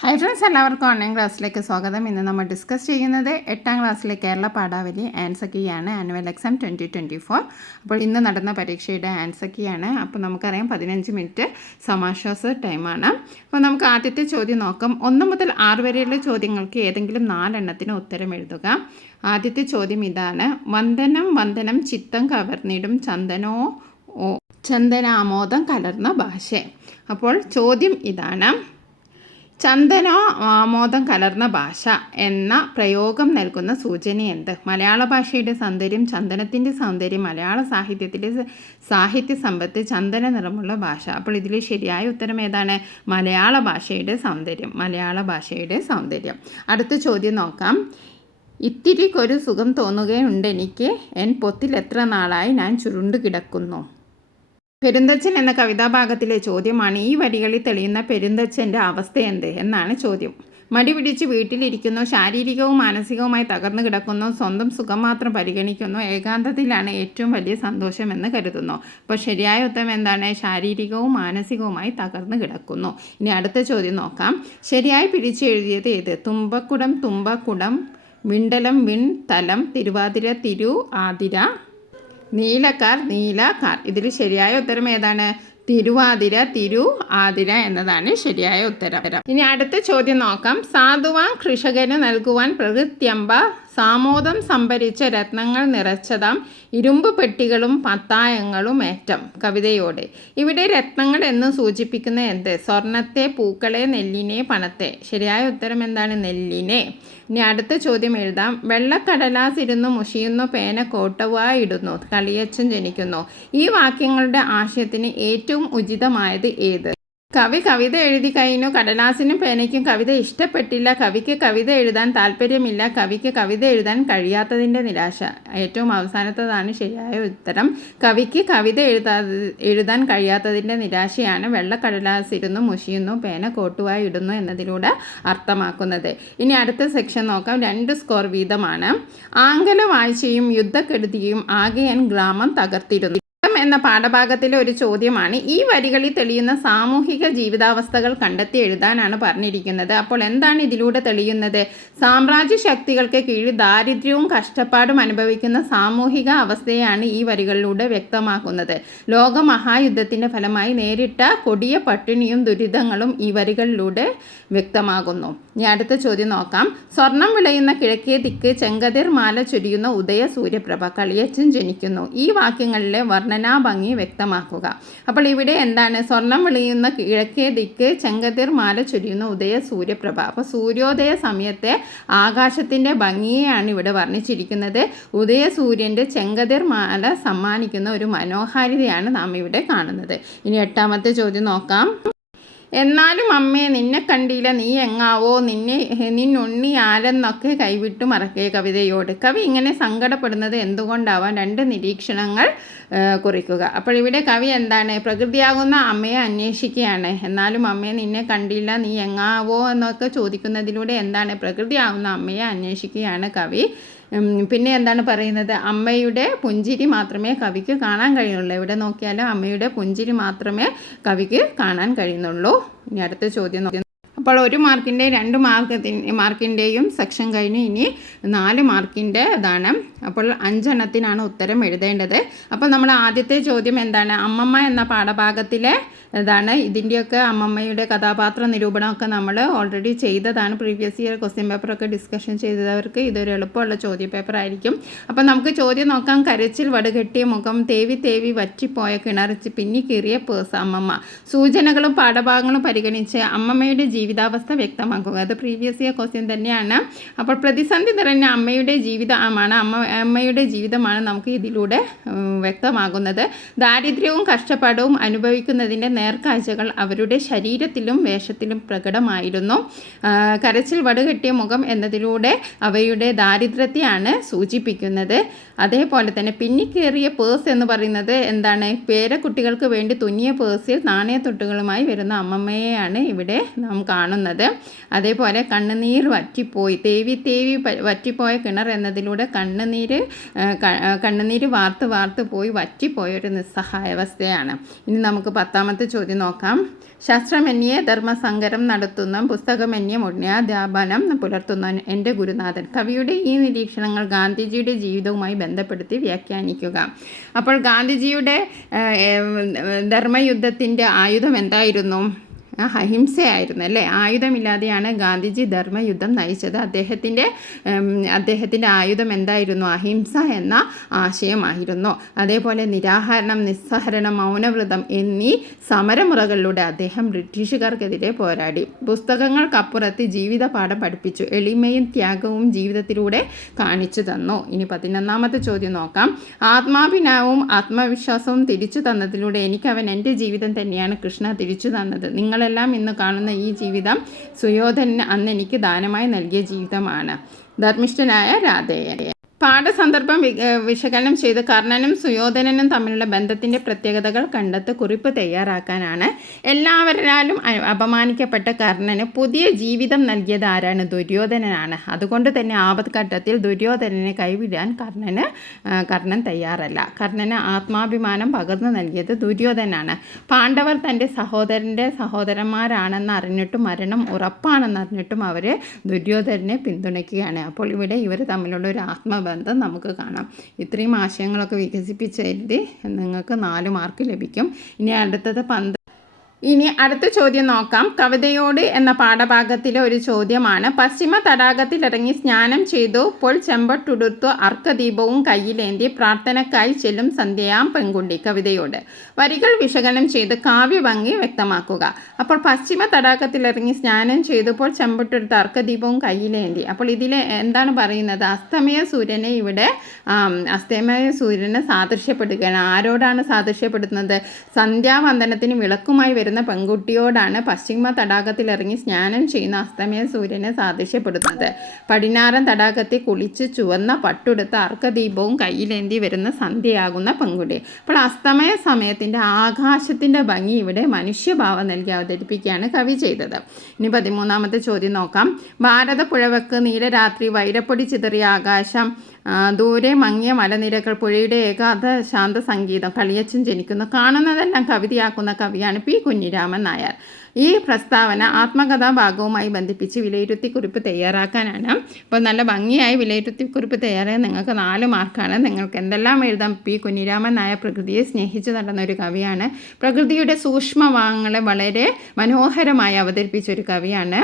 Hi friends, എല്ലാവർക്കും online ക്ലാസ്സിലേക്ക് സ്വാഗതം. ഇന്ന് നമ്മൾ ഡിസ്കസ് ചെയ്യുന്നത് 8ാം ക്ലാസ്സിലെ കേരള പാഠാവലി ആൻസർ കീയാണ്, ആനുവൽ എക്സാം 2024. അപ്പോൾ ഇന്ന് നടന്ന പരീക്ഷയുടെ ആൻസർ കീയാണ്. അപ്പോൾ നമുക്കറിയാം 15 മിനിറ്റ് സമാശ്വാസ ടൈമാണ്. അപ്പോൾ നമുക്ക് ആദ്യത്തെ ചോദ്യം നോക്കാം. 1 മുതൽ 6 വരെയുള്ള ചോദ്യങ്ങൾക്ക് ഏതെങ്കിലും 4 എണ്ണത്തിന് ഉത്തരം എഴുതുക. ആദ്യത്തെ ചോദ്യം ഇതാണ്: വന്ദനം വന്ദനം ചിത്തം കവർന്നിടും ചന്ദനാമോദം കലർന്ന ഭാഷ. അപ്പോൾ ചോദ്യം ഇതാണ്: ചന്ദനോ ആമോദം കലർന്ന ഭാഷ എന്ന പ്രയോഗം നൽകുന്ന സൂചന എന്ത്? മലയാള ഭാഷയുടെ സൗന്ദര്യം, ചന്ദനത്തിൻ്റെ സൗന്ദര്യം, മലയാള സാഹിത്യത്തിലെ സാഹിത്യ സമ്പത്ത്, ചന്ദന നിറമുള്ള ഭാഷ. അപ്പോൾ ഇതിൽ ശരിയായ ഉത്തരം ഏതാണ്? മലയാള ഭാഷയുടെ സൗന്ദര്യം. മലയാള ഭാഷയുടെ സൗന്ദര്യം. അടുത്ത ചോദ്യം നോക്കാം. ഇത്തിരിക്കൊരു സുഖം തോന്നുകയുണ്ടെനിക്ക്, എൻ പൊത്തിൽ എത്ര നാളായി ഞാൻ ചുരുണ്ടു കിടക്കുന്നു. പെരുന്തച്ചൻ എന്ന കവിതാഭാഗത്തിലെ ചോദ്യമാണ്. ഈ വരികളിൽ തെളിയുന്ന പെരുന്തച്ചൻ്റെ അവസ്ഥ എന്ത് എന്നാണ് ചോദ്യം. മടി പിടിച്ച് വീട്ടിലിരിക്കുന്നു, ശാരീരികവും മാനസികവുമായി തകർന്നു കിടക്കുന്നു, സ്വന്തം സുഖം മാത്രം പരിഗണിക്കുന്നു, ഏകാന്തത്തിലാണ് ഏറ്റവും വലിയ സന്തോഷമെന്ന് കരുതുന്നു. അപ്പോൾ ശരിയായ ഉത്തരം എന്താണ്? ശാരീരികവും മാനസികവുമായി തകർന്നു കിടക്കുന്നു. ഇനി അടുത്ത ചോദ്യം നോക്കാം. ശരിയായി പിടിച്ചെഴുതിയത് ഏത്? തുമ്പക്കുടം തുമ്പക്കുടം, വിണ്ടലം വിൺ തലം, തിരുവാതിര തിരു ആതിര, നീലക്കാർ നീലക്കാർ. ഇതിൽ ശരിയായ ഉത്തരം ഏതാണ്? തിരുവാതിര തിരു ആതിര എന്നതാണ് ശരിയായ ഉത്തരം. ഇനി അടുത്ത ചോദ്യം നോക്കാം. സാധുവാൻ കൃഷകന് നൽകുവാൻ പ്രകൃത്യമ്പ സാമോദം സംഭരിച്ച രത്നങ്ങൾ നിറച്ചതാം ഇരുമ്പ് പെട്ടികളും പത്തായങ്ങളും ഏറ്റം കവിതയോടെ. ഇവിടെ രത്നങ്ങൾ എന്ന് സൂചിപ്പിക്കുന്ന എന്ത്? സ്വർണത്തെ, പൂക്കളെ, നെല്ലിനെ, പണത്തെ. ശരിയായ ഉത്തരം എന്താണ്? നെല്ലിനെ. ഇനി അടുത്ത ചോദ്യം എഴുതാം. വെള്ളക്കടലാസ് ഇരുന്നു മുഷിയുന്നു, പേന കോട്ടവായിടുന്നു, കളിയച്ചൻ ജനിക്കുന്നു. ഈ വാക്യങ്ങളുടെ ആശയത്തിന് ഏറ്റവും ഉചിതമായത് ഏത്? കവി കവിത എഴുതി കഴിഞ്ഞു, കടലാസിനും പേനയ്ക്കും കവിത ഇഷ്ടപ്പെട്ടില്ല, കവിക്ക് കവിത എഴുതാൻ താല്പര്യമില്ല, കവിക്ക് കവിത എഴുതാൻ കഴിയാത്തതിൻ്റെ നിരാശ. ഏറ്റവും അവസാനത്തതാണ് ശരിയായ ഉത്തരം. കവിക്ക് കവിത എഴുതാൻ കഴിയാത്തതിൻ്റെ നിരാശയാണ് വെള്ളക്കടലാസിരുന്നു മുഷിയുന്നു, പേന കോട്ടുവായി ഇടുന്നു എന്നതിലൂടെ അർത്ഥമാക്കുന്നത്. ഇനി അടുത്ത സെക്ഷൻ നോക്കാം. 2 സ്കോർ വീതമാണ്. ആംഗല വാഴ്ചയും യുദ്ധക്കെടുതിയും ആകെയാൻ ഗ്രാമം തകർത്തിരുന്നു എന്ന പാഠഭാഗത്തിലെ ഒരു ചോദ്യമാണ്. ഈ വരികളിൽ തെളിയുന്ന സാമൂഹിക ജീവിതാവസ്ഥകൾ കണ്ടെത്തി എഴുതാനാണ് പറഞ്ഞിരിക്കുന്നത്. അപ്പോൾ എന്താണ് ഇതിലൂടെ തെളിയുന്നത്? സാമ്രാജ്യ ശക്തികൾക്ക് കീഴിൽ ദാരിദ്ര്യവും കഷ്ടപ്പാടും അനുഭവിക്കുന്ന സാമൂഹിക അവസ്ഥയാണ് ഈ വരികളിലൂടെ വ്യക്തമാക്കുന്നത്. ലോകമഹായുദ്ധത്തിൻ്റെ ഫലമായി നേരിട്ട കൊടിയ പട്ടിണിയും ദുരിതങ്ങളും ഈ വരികളിലൂടെ വ്യക്തമാകുന്നു. ഇനി അടുത്ത ചോദ്യം നോക്കാം. സ്വർണം വിളയുന്ന കിഴക്കേ ദിക്ക്, ചെങ്കതിർ മാല ചൊരിയുന്ന ഉദയ സൂര്യപ്രഭ, കളിയച്ചൻ ജനിക്കുന്നു. ഈ വാക്യങ്ങളിലെ ഭംഗി വ്യക്തമാക്കുക. അപ്പോൾ ഇവിടെ എന്താണ്? സ്വർണം വിളയുന്ന കിഴക്കേ ദിക്ക്, ചെങ്കതിർ മാല ചൊരിയുന്ന ഉദയ സൂര്യപ്രഭ. അപ്പോൾ സൂര്യോദയ സമയത്തെ ആകാശത്തിൻ്റെ ഭംഗിയെയാണ് ഇവിടെ വർണ്ണിച്ചിരിക്കുന്നത്. ഉദയ സൂര്യൻ്റെ ചെങ്കതിർ മാല സമ്മാനിക്കുന്ന ഒരു മനോഹാരിതയാണ് നാം ഇവിടെ കാണുന്നത്. ഇനി 8ാമത്തെ ചോദ്യം നോക്കാം. എന്നാലും അമ്മേ നിന്നെ കണ്ടില്ല, നീ എങ്ങാവോ, നിന്നുണ്ണി ആരെന്നൊക്കെ കൈവിട്ടു മറക്കേ കവിതയോട്. കവി ഇങ്ങനെ സങ്കടപ്പെടുന്നത് എന്തുകൊണ്ടാവാം? 2 നിരീക്ഷണങ്ങൾ കുറിക്കുക. അപ്പോൾ ഇവിടെ കവി എന്താണ്? പ്രകൃതിയാകുന്ന അമ്മയെ അന്വേഷിക്കുകയാണ്. എന്നാലും അമ്മയെ നിന്നെ കണ്ടില്ല, നീ എങ്ങാവോ എന്നൊക്കെ ചോദിക്കുന്നതിലൂടെ എന്താണ്? പ്രകൃതിയാകുന്ന അമ്മയെ അന്വേഷിക്കുകയാണ് കവി. പിന്നെ എന്താണ് പറയുന്നത്? അമ്മയുടെ പുഞ്ചിരി മാത്രമേ കവിക്ക് കാണാൻ കഴിയുള്ളൂ. എവിടെ നോക്കിയാലും അമ്മയുടെ പുഞ്ചിരി മാത്രമേ കവിക്ക് കാണാൻ കഴിയുന്നുള്ളൂ. ഇനി അടുത്ത ചോദ്യം നോക്കാം. അപ്പോൾ 1 മാർക്കിൻ്റെ 2 മാർക്കിൻ്റെയും സെക്ഷൻ കഴിഞ്ഞ് ഇനി 4 മാർക്കിൻ്റെ ഇതാണ്. അപ്പോൾ 5 എണ്ണത്തിനാണ് ഉത്തരം എഴുതേണ്ടത്. അപ്പോൾ നമ്മൾ ആദ്യത്തെ ചോദ്യം എന്താണ്? അമ്മമ്മ എന്ന പാഠഭാഗത്തിലെ ഇതാണ്. ഇതിൻ്റെയൊക്കെ അമ്മമ്മയുടെ കഥാപാത്ര നിരൂപണമൊക്കെ നമ്മൾ ഓൾറെഡി ചെയ്തതാണ്. പ്രീവിയസ് ഇയർ ക്വസ്റ്റ്യൻ പേപ്പറൊക്കെ ഡിസ്കഷൻ ചെയ്തവർക്ക് ഇതൊരു എളുപ്പമുള്ള ചോദ്യ പേപ്പർ ആയിരിക്കും. അപ്പോൾ നമുക്ക് ചോദ്യം നോക്കാം. കരച്ചിൽ വടുകെട്ടിയ മുഖം, തേവി തേവി വറ്റിപ്പോയ കിണറിച്ച് പിന്നി കീറിയ പേഴ്സ് അമ്മമ്മ. സൂചനകളും പാഠഭാഗങ്ങളും പരിഗണിച്ച് അമ്മമ്മയുടെ ജീവിതാവസ്ഥ വ്യക്തമാക്കുക. അത് പ്രീവിയസ് ഇയർ ക്വസ്റ്റ്യൻ തന്നെയാണ്. അപ്പോൾ പ്രതിസന്ധി നിറഞ്ഞ അമ്മയുടെ ജീവിതമാണ് നമുക്ക് ഇതിലൂടെ വ്യക്തമാകുന്നത്. ദാരിദ്ര്യവും കഷ്ടപ്പാടവും അനുഭവിക്കുന്നതിൻ്റെ നേർക്കാഴ്ചകൾ അവരുടെ ശരീരത്തിലും വേഷത്തിലും പ്രകടമായിരുന്നു. കരച്ചിൽ വടുകെട്ടിയ മുഖം എന്നതിലൂടെ അവയുടെ ദാരിദ്ര്യത്തെയാണ് സൂചിപ്പിക്കുന്നത്. അതേപോലെ തന്നെ പിന്നിക്കേറിയ പേഴ്സ് എന്ന് പറയുന്നത് എന്താണ്? പേരക്കുട്ടികൾക്ക് വേണ്ടി തുന്നിയ പേഴ്സിൽ നാണയത്തൊട്ടുകളുമായി വരുന്ന അമ്മമ്മയെയാണ് ഇവിടെ നാം കാണുന്നത്. കാണുന്നത്. അതേപോലെ കണ്ണുനീർ വറ്റിപ്പോയി, തേവി വറ്റിപ്പോയ കിണർ എന്നതിലൂടെ കണ്ണുനീര് വാർത്ത് പോയി വറ്റിപ്പോയൊരു നിസ്സഹായാവസ്ഥയാണ്. ഇനി നമുക്ക് 10ാമത്തെ ചോദ്യം നോക്കാം. ശാസ്ത്രമന്യേ ധർമ്മസങ്കരം നടത്തുന്ന, പുസ്തകമന്യേ മുണ്യാധ്യാപനം പുലർത്തുന്ന എൻ്റെ ഗുരുനാഥൻ. കവിയുടെ ഈ നിരീക്ഷണങ്ങൾ ഗാന്ധിജിയുടെ ജീവിതവുമായി ബന്ധപ്പെടുത്തി വ്യാഖ്യാനിക്കുക. അപ്പോൾ ഗാന്ധിജിയുടെ ധർമ്മയുദ്ധത്തിൻ്റെ ആയുധം എന്തായിരുന്നു? അഹിംസയായിരുന്നു അല്ലേ. ആയുധമില്ലാതെയാണ് ഗാന്ധിജി ധർമ്മയുദ്ധം നയിച്ചത്. അദ്ദേഹത്തിൻ്റെ ആയുധം എന്തായിരുന്നു? അഹിംസ എന്ന ആശയമായിരുന്നു. അതേപോലെ നിരാഹാരം, നിസ്സഹരണം, മൗനവ്രതം എന്നീ സമരമുറകളിലൂടെ അദ്ദേഹം ബ്രിട്ടീഷുകാർക്കെതിരെ പോരാടി. പുസ്തകങ്ങൾക്കപ്പുറത്ത് ജീവിത പാഠം പഠിപ്പിച്ചു. എളിമയും ത്യാഗവും ജീവിതത്തിലൂടെ കാണിച്ചു തന്നു. ഇനി 11ാമത്തെ ചോദ്യം നോക്കാം. ആത്മാഭിമാനവും ആത്മവിശ്വാസവും തിരിച്ചു തന്നതിലൂടെ എനിക്കവൻ എൻ്റെ ജീവിതം തന്നെയാണ് കൃഷ്ണ തിരിച്ചു തന്നത്. നിങ്ങളെല്ലാം ഇന്ന് കാണുന്ന ഈ ജീവിതം സുയോധനന് അന്ന് എനിക്ക് ദാനമായി നൽകിയ ജീവിതമാണ്. ധർമ്മിഷ്ഠനായ രാധേയൻ. പാഠസന്ദർഭം വിശകലനം ചെയ്ത് കർണനും സുയോധനനും തമ്മിലുള്ള ബന്ധത്തിൻ്റെ പ്രത്യേകതകൾ കണ്ടെത്തി കുറിപ്പ് തയ്യാറാക്കാനാണ്. എല്ലാവരാലും അപമാനിക്കപ്പെട്ട കർണന് പുതിയ ജീവിതം നൽകിയത് ആരാണ്? ദുര്യോധനനാണ്. അതുകൊണ്ട് തന്നെ ആപത്ഘട്ടത്തിൽ ദുര്യോധനനെ കൈവിടാൻ കർണൻ തയ്യാറല്ല. കർണന് ആത്മാഭിമാനം പകർന്നു നൽകിയത് ദുര്യോധനാണ്. പാണ്ഡവർ തൻ്റെ സഹോദരന്മാരാണെന്ന് അറിഞ്ഞിട്ടും മരണം ഉറപ്പാണെന്ന് അറിഞ്ഞിട്ടും അവർ ദുര്യോധനനെ പിന്തുണയ്ക്കുകയാണ്. അപ്പോൾ ഇവിടെ ഇവർ തമ്മിലുള്ള ഒരു ആത്മബന്ധം നമുക്ക് കാണാം. ഇത്രയും ആശയങ്ങളൊക്കെ വികസിപ്പിച്ചെഴുതി നിങ്ങൾക്ക് 4 മാർക്ക് ലഭിക്കും. ഇനി അടുത്ത ചോദ്യം നോക്കാം. കവിതയോട് എന്ന പാഠഭാഗത്തിലെ ഒരു ചോദ്യമാണ്. പശ്ചിമ തടാകത്തിലിറങ്ങി സ്നാനം ചെയ്തു ഇപ്പോൾ ചെമ്പട്ടുടുത്തു അർക്കദീപവും കയ്യിലേന്തി പ്രാർത്ഥനക്കായി ചെല്ലും സന്ധ്യയാം പെൺകുട്ടി. കവിതയോട്. വരികൾ വിശകലനം ചെയ്ത് കാവ്യഭംഗി വ്യക്തമാക്കുക. അപ്പോൾ പശ്ചിമ തടാകത്തിലിറങ്ങി സ്നാനം ചെയ്തു ഇപ്പോൾ ചെമ്പട്ടുടുത്ത് അർക്കദീപവും കയ്യിലേന്തി. അപ്പോൾ ഇതിൽ എന്താണ് പറയുന്നത്? അസ്തമയ സൂര്യനെ സാദൃശ്യപ്പെടുകയാണ്. ആരോടാണ് സാദൃശ്യപ്പെടുത്തുന്നത്? സന്ധ്യാവന്ദനത്തിന് വിളക്കുമായി വരുന്ന പെൺകുട്ടിയോടാണ് പശ്ചിമ തടാകത്തിലിറങ്ങി സ്നാനം ചെയ്യുന്ന അസ്തമയ സൂര്യനെ സാദൃശ്യപ്പെടുത്തുന്നത്. പടിഞ്ഞാറൻ തടാകത്തിൽ കുളിച്ച് ചുവന്ന പട്ടുടുത്ത അർക്കദീപവും കയ്യിലേന്തി വരുന്ന സന്ധ്യയാകുന്ന പെൺകുട്ടി. അപ്പോൾ അസ്തമയ സമയത്തിൻ്റെ ആകാശത്തിൻ്റെ ഭംഗി ഇവിടെ മനുഷ്യഭാവം നൽകി അവതരിപ്പിക്കുകയാണ് കവി ചെയ്തത്. ഇനി 13ാമത്തെ ചോദ്യം നോക്കാം. ഭാരതപ്പുഴവക്ക് നീലരാത്രി, വൈരപ്പൊടി ചിതറിയ ആകാശം, ദൂരെ മങ്ങിയ മലനിരകൾ, പുഴയുടെ ഏകാന്ത ശാന്ത സംഗീതം, കളിയച്ചൻ ജനിക്കുന്നു. കാണുന്നതെല്ലാം കവിതയാക്കുന്ന കവിയാണ് പി. കുഞ്ഞിരാമൻ നായർ. ഈ പ്രസ്താവന ആത്മകഥാഭാഗവുമായി ബന്ധിപ്പിച്ച് വിലയിരുത്തിക്കുറിപ്പ് തയ്യാറാക്കാനാണ്. അപ്പോൾ നല്ല ഭംഗിയായി വിലയിരുത്തിക്കുറിപ്പ് തയ്യാറാക്കാൻ നിങ്ങൾക്ക് 4 മാർക്കാണ്. നിങ്ങൾക്ക് എന്തെല്ലാം എഴുതാം? പി. കുഞ്ഞിരാമൻ നായർ പ്രകൃതിയെ സ്നേഹിച്ചു നടന്ന ഒരു കവിയാണ്. പ്രകൃതിയുടെ സൂക്ഷ്മഭാവങ്ങളെ വളരെ മനോഹരമായി അവതരിപ്പിച്ച ഒരു കവിയാണ്.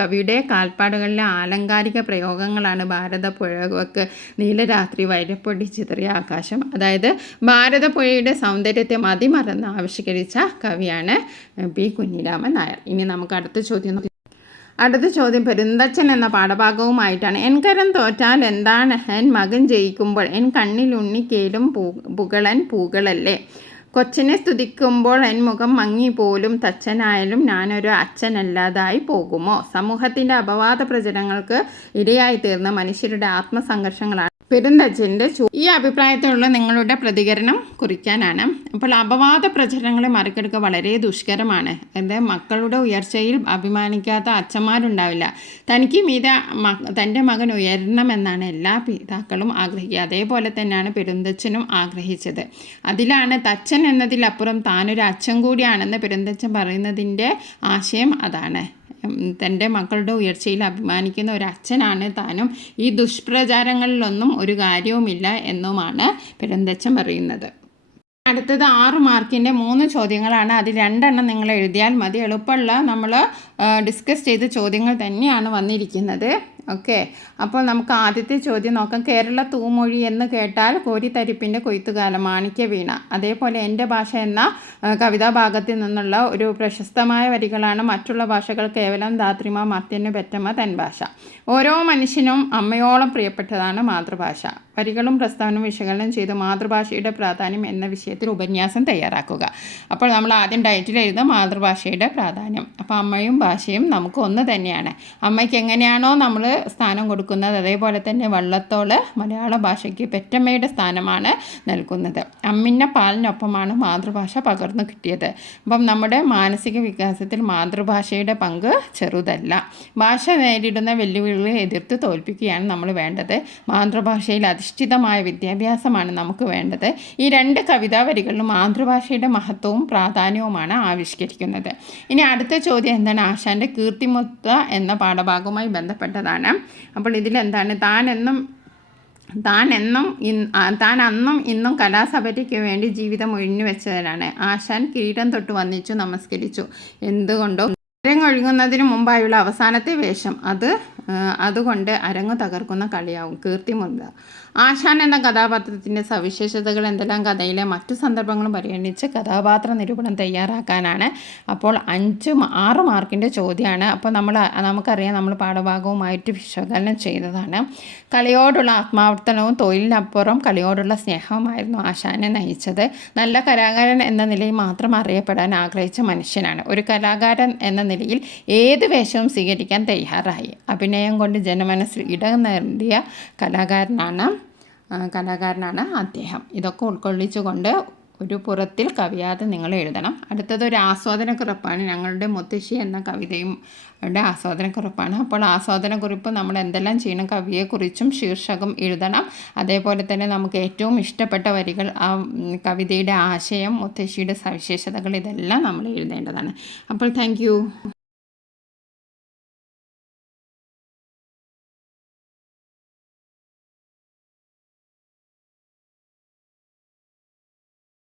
കവിയുടെ കാൽപ്പാടുകളിലെ ആലങ്കാരിക പ്രയോഗങ്ങളാണ് ഭാരതപ്പുഴവക്ക്, നീലരാത്രി, വൈരപ്പൊടി ചിതറിയ ആകാശം. അതായത് ഭാരതപ്പുഴയുടെ സൗന്ദര്യത്തെ മതിമറന്ന് ആവിഷ്കരിച്ച കവിയാണ് പി. കുഞ്ഞിരാമൻ നായർ. ഇനി നമുക്ക് അടുത്ത ചോദ്യം പെരുന്തച്ഛൻ എന്ന പാഠഭാഗവുമായിട്ടാണ്. എൻ കരം തോറ്റാൽ എന്താണ്? എൻ മകൻ ജയിക്കുമ്പോൾ എൻ കണ്ണിലുണ്ണിക്കേലും പുകളൻ പൂകളല്ലേ. കൊച്ചനെ സ്തുതിക്കുമ്പോൾ എൻ മുഖം മങ്ങിപ്പോലും തച്ചനായാലും ഞാനൊരു അച്ഛനല്ലാതായി പോകുമോ. സമൂഹത്തിൻ്റെ അപവാദ പ്രചരണങ്ങൾക്ക് ഇരയായി തീർന്ന മനുഷ്യരുടെ ആത്മസംഘർഷങ്ങളാണ് പെരുന്തച്ഛൻ്റെ ഈ അഭിപ്രായത്തിലുള്ള നിങ്ങളുടെ പ്രതികരണം കുറിക്കാനാണ്. അപ്പോൾ അപവാദ പ്രചരണങ്ങളെ മറികടക്കുക വളരെ ദുഷ്കരമാണ്. മക്കളുടെ ഉയർച്ചയിൽ അഭിമാനിക്കാത്ത അച്ഛന്മാരുണ്ടാവില്ല. തനിക്ക് മീതെ തൻ്റെ മകൻ ഉയരണമെന്നാണ് എല്ലാ പിതാക്കളും ആഗ്രഹിക്കുക. അതേപോലെ തന്നെയാണ് പെരുന്തച്ഛനും ആഗ്രഹിച്ചത്. അതിലാണ് തച്ചൻ എന്നതിലപ്പുറം താനൊരു അച്ഛൻ കൂടിയാണെന്ന് പെരുന്തച്ഛൻ പറയുന്നതിൻ്റെ ആശയം അതാണ്. തൻ്റെ മക്കളുടെ ഉയർച്ചയിൽ അഭിമാനിക്കുന്ന ഒരു അച്ഛനാണ് താനും. ഈ ദുഷ്പ്രചാരങ്ങളിലൊന്നും ഒരു കാര്യവുമില്ല എന്നുമാണ് പെരുന്തച്ഛൻ പറയുന്നത്. അടുത്തത് 6 മാർക്കിൻ്റെ 3 ചോദ്യങ്ങളാണ്. അതിൽ 2 എണ്ണം നിങ്ങൾ എഴുതിയാൽ മതി. എളുപ്പമുള്ള നമ്മൾ ഡിസ്കസ് ചെയ്ത ചോദ്യങ്ങൾ തന്നെയാണ് വന്നിരിക്കുന്നത്. ഓക്കെ, അപ്പോൾ നമുക്ക് ആദ്യത്തെ ചോദ്യം നോക്കാം. കേരള തൂമൊഴി എന്ന് കേട്ടാൽ കോരിത്തരിപ്പിൻ്റെ കൊയ്ത്തുകാലം, മാണിക്യ വീണ. അതേപോലെ എൻ്റെ ഭാഷ എന്ന കവിതാഭാഗത്തിൽ നിന്നുള്ള ഒരു പ്രശസ്തമായ വരികളാണ്. മറ്റുള്ള ഭാഷകൾ കേവലം ധാത്രിമ, മർത്യന് പെറ്റമ്മ, തൻ ഭാഷ. ഓരോ മനുഷ്യനും അമ്മയോളം പ്രിയപ്പെട്ടതാണ് മാതൃഭാഷ. വരികളും പ്രസ്താവനയും വിശകലനം ചെയ്ത് മാതൃഭാഷയുടെ പ്രാധാന്യം എന്ന വിഷയത്തിൽ ഉപന്യാസം തയ്യാറാക്കുക. അപ്പോൾ നമ്മൾ ആദ്യം ടൈറ്റിൽ എഴുതുക മാതൃഭാഷയുടെ പ്രാധാന്യം. അപ്പോൾ അമ്മയും ഭാഷയും നമുക്ക് ഒന്ന് തന്നെയാണ്. അമ്മയ്ക്ക് എങ്ങനെയാണോ നമ്മൾ സ്ഥാനം കൊടുക്കുന്നത്. അതേപോലെ തന്നെ വള്ളത്തോൾ മലയാള ഭാഷയ്ക്ക് പെറ്റമ്മയുടെ സ്ഥാനമാണ് നൽകുന്നത്. അമ്മിഞ്ഞ പാലിനൊപ്പമാണ് മാതൃഭാഷ പകർന്നു കിട്ടിയത്. അപ്പം നമ്മുടെ മാനസിക വികാസത്തിൽ മാതൃഭാഷയുടെ പങ്ക് ചെറുതല്ല. ഭാഷ നേരിടുന്ന വെല്ലുവിളികളെ എതിർത്ത് തോൽപ്പിക്കുകയാണ് നമ്മൾ വേണ്ടത്. മാതൃഭാഷയിൽ അധിഷ്ഠിതമായ വിദ്യാഭ്യാസമാണ് നമുക്ക് വേണ്ടത്. ഈ 2 കവിതാ വരികളിലും മാതൃഭാഷയുടെ മഹത്വവും പ്രാധാന്യവുമാണ് ആവിഷ്കരിക്കുന്നത്. ഇനി അടുത്ത ചോദ്യം എന്താണ്? ആശാൻ്റെ കീർത്തിമുദ്ര എന്ന പാഠഭാഗവുമായി ബന്ധപ്പെട്ടതാണ്. അപ്പോൾ ഇതിലെന്താണ്? താൻ അന്നും ഇന്നും കലാസഭയ്ക്ക് വേണ്ടി ജീവിതം ഒഴിഞ്ഞു വെച്ചവരാണ്. ആശാൻ കിരീടം തൊട്ട് വന്ദിച്ചു നമസ്കരിച്ചു. എന്തുകൊണ്ടോ അരങ്ങൊഴുകുന്നതിന് മുമ്പായുള്ള അവസാനത്തെ വേഷം അതുകൊണ്ട് അരങ്ങു തകർക്കുന്ന കളിയാവും കീർത്തിമുദ്ര. ആശാൻ എന്ന കഥാപാത്രത്തിൻ്റെ സവിശേഷതകൾ എന്തെല്ലാം? കഥയിലെ മറ്റു സന്ദർഭങ്ങളും പരിഗണിച്ച് കഥാപാത്ര നിരൂപണം തയ്യാറാക്കാനാണ്. അപ്പോൾ 6 മാർക്കിൻ്റെ ചോദ്യമാണ്. അപ്പോൾ നമുക്കറിയാം, നമ്മൾ പാഠഭാഗവുമായിട്ട് വിശകലനം ചെയ്തതാണ്. കളിയോടുള്ള ആത്മാവർത്തനവും തൊഴിലിനപ്പുറം കളിയോടുള്ള സ്നേഹവുമായിരുന്നു ആശാനെ നയിച്ചത്. നല്ല കലാകാരൻ എന്ന നിലയിൽ മാത്രം അറിയപ്പെടാൻ ആഗ്രഹിച്ച മനുഷ്യനാണ്. ഒരു കലാകാരൻ എന്ന നിലയിൽ ഏത് വേഷവും സ്വീകരിക്കാൻ തയ്യാറായി. അഭിനയം കൊണ്ട് ജനമനസ്സിൽ ഇടം നേടിയ കലാകാരനാണ് അദ്ദേഹം. ഇതൊക്കെ ഉൾക്കൊള്ളിച്ചുകൊണ്ട് ഒരു പുറത്തിൽ കവിയാതെ നിങ്ങൾ എഴുതണം. അടുത്തത് ഒരു ആസ്വാദനക്കുറിപ്പാണ്. ഞങ്ങളുടെ മുത്തശ്ശി എന്ന കവിതയുടെ ആസ്വാദനക്കുറിപ്പാണ്. അപ്പോൾ ആസ്വാദനക്കുറിപ്പ് നമ്മൾ എന്തെല്ലാം ചെയ്യണം? കവിയെക്കുറിച്ചും ശീർഷകം എഴുതണം. അതേപോലെ തന്നെ നമുക്ക് ഏറ്റവും ഇഷ്ടപ്പെട്ട വരികൾ, ആ കവിതയുടെ ആശയം, മുത്തശ്ശിയുടെ സവിശേഷതകൾ, ഇതെല്ലാം നമ്മൾ എഴുതേണ്ടതാണ്. അപ്പോൾ താങ്ക്